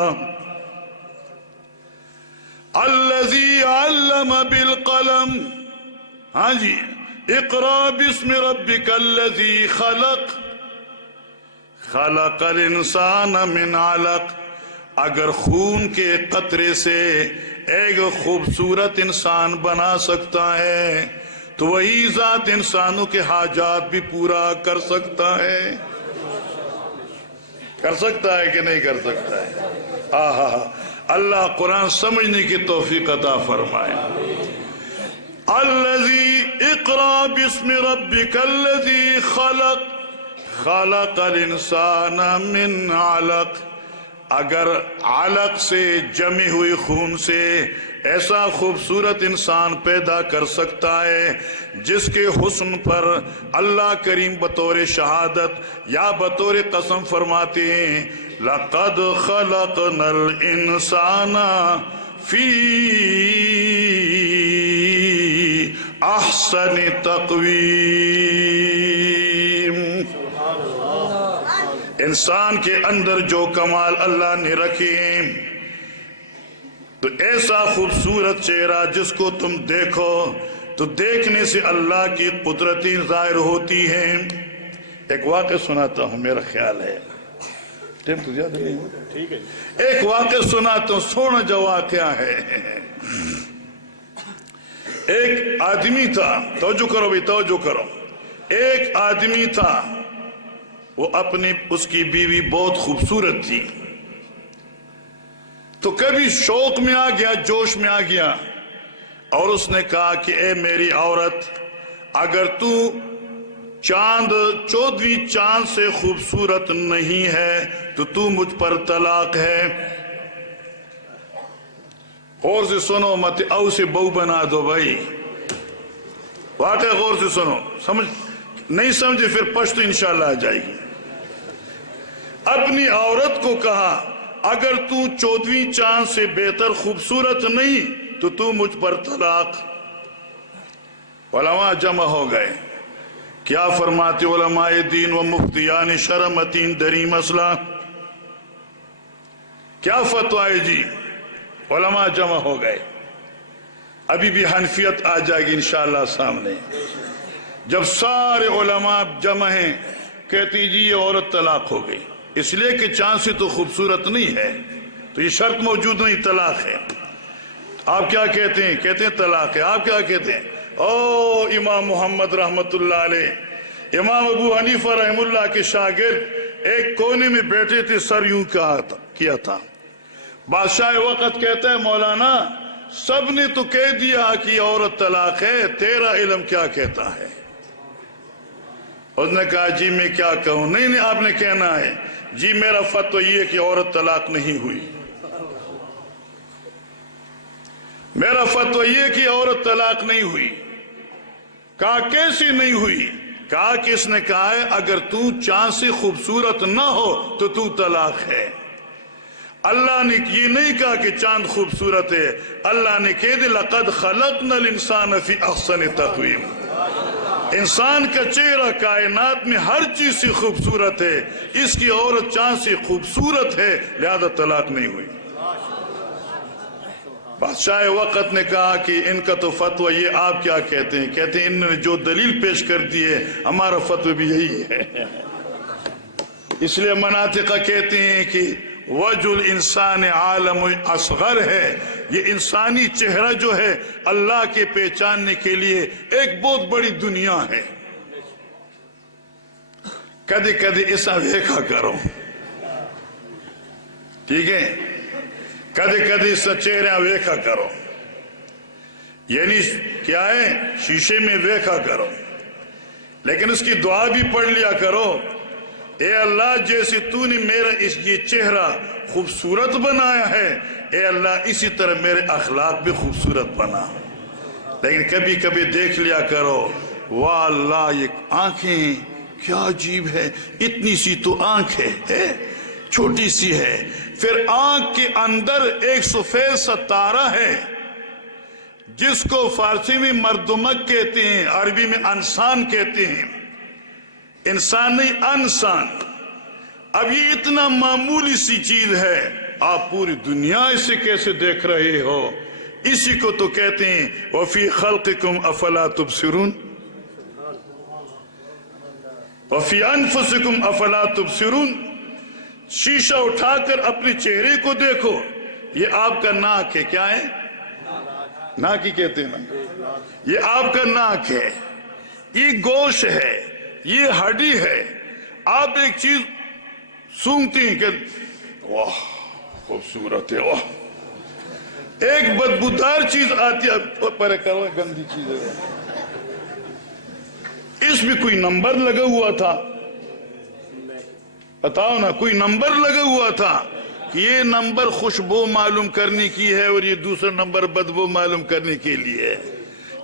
الذی علم بالقلم، ہاں جی، اقرأ بسم ربک الذی خلق، خلق الانسان من علق، اگر خون کے قطرے سے ایک خوبصورت انسان بنا سکتا ہے تو وہی ذات انسانوں کے حاجات بھی پورا کر سکتا ہے۔ کر سکتا ہے کہ نہیں کر سکتا ہے؟ آہا، اللہ قرآن سمجھنے کی توفیق عطا فرمائے۔ الذی، اقرأ بسم ربک الذی خلق، خلق الانسان من علق، اگر علق سے جمی ہوئی خون سے ایسا خوبصورت انسان پیدا کر سکتا ہے جس کے حسن پر اللہ کریم بطور شہادت یا بطور قسم فرماتے ہیں لَقَدْ خَلَقْنَا الْإِنسَانَ فِي أَحْسَنِ تَقْوِيمٍ۔ انسان کے اندر جو کمال اللہ نے رکھے تو ایسا خوبصورت چہرہ جس کو تم دیکھو تو دیکھنے سے اللہ کی قدرتی ظاہر ہوتی ہیں۔ ایک واقعہ سناتا ہوں، میرا خیال ہے ٹائم تو زیادہ نہیں، ٹھیک ہے، ایک واقعہ سناتا ہوں، سونا جو واقعہ ہے۔ ایک آدمی تھا، توجہ کرو بھی توجہ کرو، ایک آدمی تھا، وہ اپنی اس کی بیوی بہت خوبصورت تھی، تو کبھی شوق میں آ گیا، جوش میں آ گیا، اور اس نے کہا کہ اے میری عورت، اگر تو چاند 14ویں چاند سے خوبصورت نہیں ہے تو مجھ پر طلاق ہے۔ غور سے سنو، مت او سے بہو بنا دو بھائی، واقعہ غور سے سنو، سمجھ نہیں سمجھے پھر پشتو انشاءاللہ آ جائے گی۔ اپنی عورت کو کہا اگر تو 14ویں چاند سے بہتر خوبصورت نہیں تو مجھ پر طلاق۔ علماء جمع ہو گئے، کیا فرماتے علماء دین و مفتیان شرمتین دری مسئلہ، کیا فتویٰ ہے جی؟ علماء جمع ہو گئے، ابھی بھی حنفیت آ جائے گی انشاءاللہ سامنے۔ جب سارے علماء جمع ہیں، کہتی جی یہ عورت طلاق ہو گئی، اس لیے کہ چاند سے تو خوبصورت نہیں ہے، تو یہ شرط موجود نہیں، طلاق ہے۔ آپ کیا کہتے ہیں؟ کہتے ہیں طلاق ہے۔ آپ کیا کہتے ہیں؟ او امام محمد رحمت اللہ علیہ، امام ابو حنیفہ رحم اللہ کے شاگرد ایک کونے میں بیٹھے تھے، سر یوں کیا تھا۔ بادشاہ وقت کہتا ہے مولانا سب نے تو کہہ دیا کہ یہ عورت طلاق ہے، تیرا علم کیا کہتا ہے؟ اس نے کہا جی میں کیا کہوں؟ نہیں آپ نے کہنا ہے جی میرا فتویٰ یہ کہ عورت طلاق نہیں ہوئی، میرا فتویٰ یہ کہ عورت طلاق نہیں ہوئی۔ کہا کیسی نہیں ہوئی؟ کہا کہ اس نے کہا ہے اگر تو چاند سے خوبصورت نہ ہو تو طلاق ہے۔ اللہ نے یہ نہیں کہا کہ چاند خوبصورت ہے، اللہ نے کہہ دیا لَقَدْ خَلَقْنَا الْإِنسَانَ فِي أَحْسَنِ تَقْوِيمٍ۔ انسان کا چہرہ کائنات میں ہر چیز سے خوبصورت ہے، اس کی عورت چاند سے خوبصورت ہے، لہذا طلاق نہیں ہوئی۔ بادشاہ وقت نے کہا کہ ان کا تو فتویٰ یہ، آپ کیا کہتے ہیں؟ کہتے ہیں انہوں نے جو دلیل پیش کر دی ہے ہمارا فتویٰ بھی یہی ہے۔ اس لیے مناطقہ کہتے ہیں کہ وجہ الانسان عالم اصغر ہے، یہ انسانی چہرہ جو ہے اللہ کے پہچاننے کے لیے ایک بہت بڑی دنیا ہے۔ کدی کدی ایسا دیکھا کرو، ٹھیک ہے، کدی کدی ایسا چہرہ دیکھا کرو، یعنی کیا ہے شیشے میں دیکھا کرو، لیکن اس کی دعا بھی پڑھ لیا کرو، اے اللہ جیسے تو نے میرا یہ چہرہ خوبصورت بنایا ہے، اے اللہ اسی طرح میرے اخلاق بھی خوبصورت بنا۔ لیکن کبھی کبھی دیکھ لیا کرو، واہ اللہ یہ آنکھیں کیا عجیب ہے، اتنی سی تو آنکھ ہے چھوٹی سی ہے، پھر آنکھ کے اندر ایک سفید سا تارا ہے جس کو فارسی میں مردمک کہتے ہیں، عربی میں انسان کہتے ہیں، انسان نہیں انسان۔ اب یہ اتنا معمولی سی چیز ہے، آپ پوری دنیا اسے کیسے دیکھ رہے ہو؟ اسی کو تو کہتے ہیں وَفِي خَلْقِكُمْ أَفَلَا تُبْصِرُونَ، وَفِي أَنفُسِكُمْ أَفَلَا تُبْصِرُونَ۔ شیشہ اٹھا کر اپنے چہرے کو دیکھو، یہ آپ کا ناک ہے، کیا ہے؟ ناک ہی کہتے ہیں نا، یہ آپ کا ناک ہے، یہ گوشت ہے، یہ ہڈی ہے۔ آپ ایک چیز سونگتی ہیں کہ واہ خوبصورت ہے، واہ، ایک بدبودار چیز آتی ہے، پرے کرو گندی چیز ہے، اس میں کوئی نمبر لگا ہوا تھا، بتاؤ نا، کوئی نمبر لگا ہوا تھا کہ کہ یہ نمبر خوشبو معلوم کرنے کی ہے اور یہ دوسرا نمبر بدبو معلوم کرنے کے لیے ہے.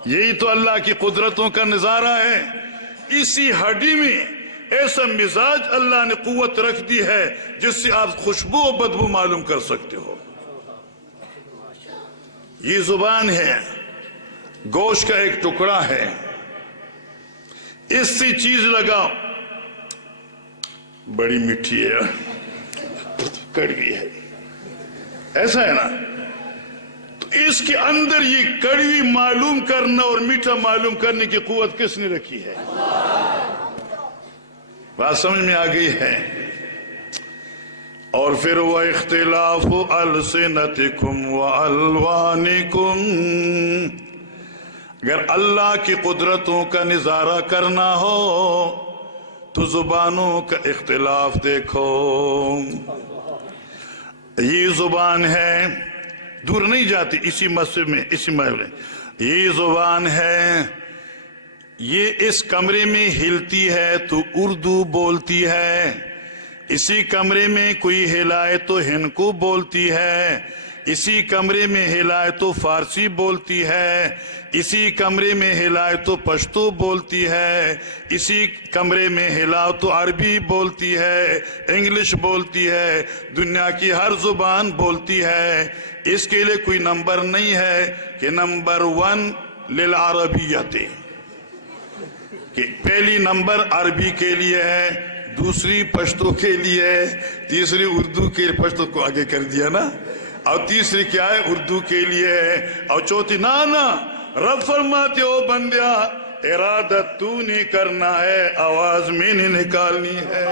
یہی تو اللہ کی قدرتوں کا نظارہ ہے. اسی ہڈی میں ایسا مزاج اللہ نے قوت رکھ دی ہے جس سے آپ خوشبو و بدبو معلوم کر سکتے ہو. یہ زبان ہے، گوشت کا ایک ٹکڑا ہے، اس سے چیز لگاؤ، بڑی میٹھی ہے، کڑوی ہے، ایسا ہے نا. تو اس کے اندر یہ کڑوی معلوم کرنا اور میٹھا معلوم کرنے کی قوت کس نے رکھی ہے؟ بات سمجھ میں آ گئی ہے. اور پھر وَإِخْتِلَافُ أَلْسِنَتِكُمْ وَأَلْوَانِكُمْ، اگر اللہ کی قدرتوں کا نظارہ کرنا ہو تو زبانوں کا اختلاف دیکھو. یہ زبان ہے، دور نہیں جاتی، اسی مسجد میں، اسی محل میں. یہ زبان ہے، یہ اس کمرے میں ہلتی ہے تو اردو بولتی ہے، اسی کمرے میں کوئی ہلائے تو ہندکو بولتی ہے، اسی کمرے میں ہلائے تو فارسی بولتی ہے، اسی کمرے میں ہلائے تو پشتو بولتی ہے، اسی کمرے میں ہلاؤ تو عربی بولتی ہے، انگلش بولتی ہے، دنیا کی ہر زبان بولتی ہے. اس کے لیے کوئی نمبر نہیں ہے کہ نمبر 1 للعربیت، کہ پہلی نمبر عربی کے لیے ہے، دوسری پشتو کے لیے ہے، تیسری اردو کے لیے، پشتو کو آگے کر دیا نا، اور تیسری کیا ہے؟ اردو کے لیے ہے، اور چوتھی نا رب فرماتے ہو بندیا ارادہ تو نہیں کرنا ہے، آواز میں نہیں نکالنی ہے.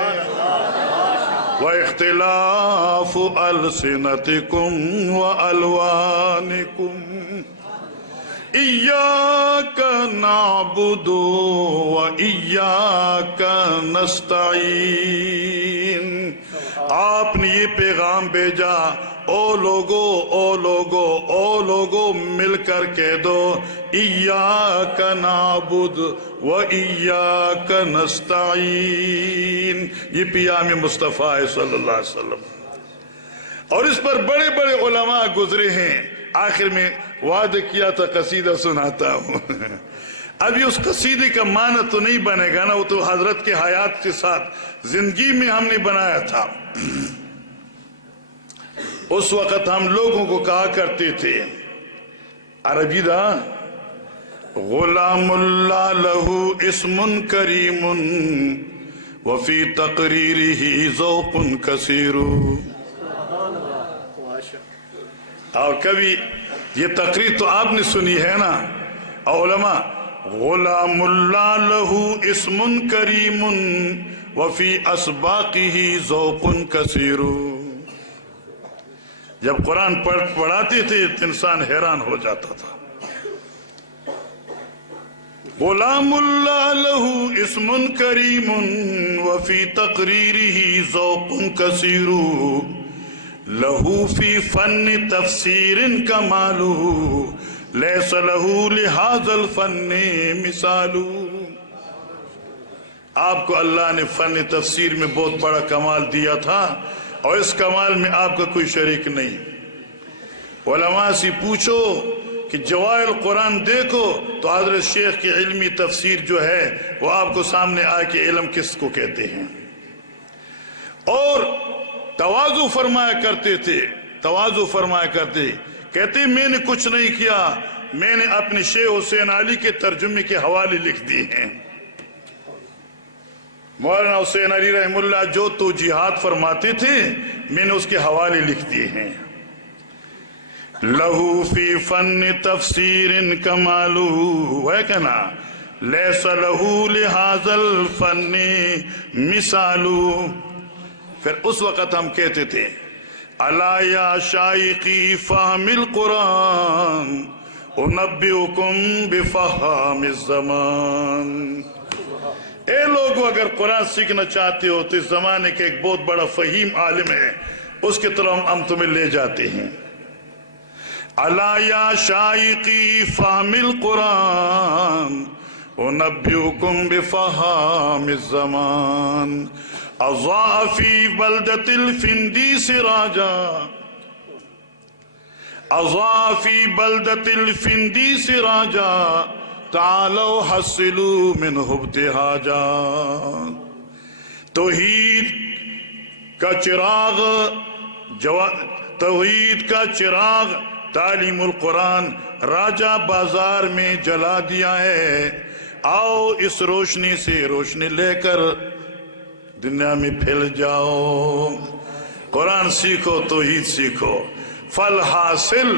وَإِخْتِلَافُ أَلْسِنَتِكُمْ وَأَلْوَانِكُمْ إِيَّاكَ نَعْبُدُ وَإِيَّاكَ نَسْتَعِينُ. آپ نے یہ پیغام بھیجا، او لوگو مل کر کہہ دو ایاک نعبد و ایاک نستعین. یہ پیام مصطفیٰ صلی اللہ علیہ وسلم، اور اس پر بڑے بڑے علماء گزرے ہیں. آخر میں وعدہ کیا تھا قصیدہ سناتا ہوں. ابھی اس قصیدے کا معنی تو نہیں بنے گا نا، وہ تو حضرت کے حیات کے ساتھ زندگی میں ہم نے بنایا تھا. اس وقت ہم لوگوں کو کہا کرتے تھے عربی دا غلام اللہ لہو اسم کریم وفی تقریرہ ذوق کثیر. اور کبھی یہ تقریر تو آپ نے سنی ہے نا علماء، غلام اللہ لہو اسم کریم وفی اسباقہ ذوق کثیر. جب قرآن پڑھاتے تھے تو انسان حیران ہو جاتا تھا. غلام اللہ لہو اسم کریم وفی تقریرہ ذوق کثیر لہو فی فن تفسیر کمال لیس لہو لہذا الفن مثال. آپ کو اللہ نے فن تفسیر میں بہت بڑا کمال دیا تھا، اور اس کمال میں آپ کا کوئی شریک نہیں. علماء سے پوچھو کہ جوائل قرآن دیکھو تو حضرت شیخ کی علمی تفسیر جو ہے وہ آپ کو سامنے آئے کہ علم کس کو کہتے ہیں. اور تواضع فرمایا کرتے تھے، کہتے میں نے کچھ نہیں کیا، میں نے اپنے شیخ حسین علی کے ترجمے کے حوالے لکھ دیے ہیں. مولانا حسین علی رحمہ اللہ جو توجیحات فرماتے تھے میں نے اس کے حوالے لکھ دیے ہیں. لہو فی فن تفسیر کمالو ہے کہنا لیس لہو لہذا الفن مثالو. پھر اس وقت ہم کہتے تھے الا یا شائقی فہم القرآن انبئکم بفہام الزمان. اے لوگو اگر قرآن سیکھنا چاہتے ہو تو اس زمانے کے ایک بہت بڑا فہیم عالم ہے، اس کی طرف ہم تمہیں لے جاتے ہیں. الا یا شائقی فہم القرآن انبئکم بفہام الزمان. اضاء فی بلدۃ الفندی سراجا اضاء فی بلدۃ الفندی سراجا تعالوا حصلوا منہ ابتہاجا۔ توحید کا چراغ توحید کا چراغ تعلیم القرآن راجہ بازار میں جلا دیا ہے، آؤ اس روشنی سے روشنی لے کر دنیا میں پھیل جاؤ، قرآن سیکھو، توحید سیکھو، فل حاصل